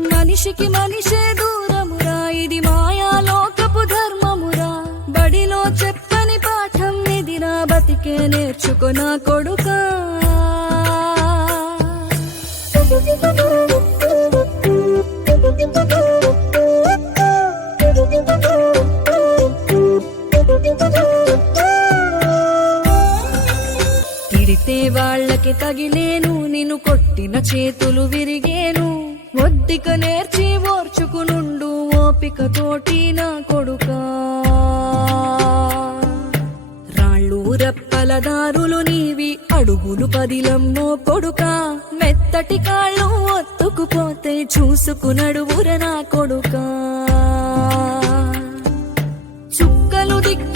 మనిషికి మనిషే దూరమురా, ఇది మాయాలోకపు ధర్మమురా. బడిలో చెప్పని పాఠం ఇదిరా, బతికే నేర్చుకో నా కొడుకా. తిడితే వాళ్ళకి తగిలేను, నిన్ను కొట్టిన చేతులు విరిగేను. ఒద్దిక నేర్చి ఓర్చుకునుండు ఓపిక తోటి నా కొడుకా. రాళ్ళు రెప్పల దారులు నీవి, అడుగులు పదిలమ్మో కొడుకా. మెత్తటి కాళ్ళు ఒత్తుకుపోతే చూసుకునడువుర నా కొడుకా. చుక్కలు దిక్కు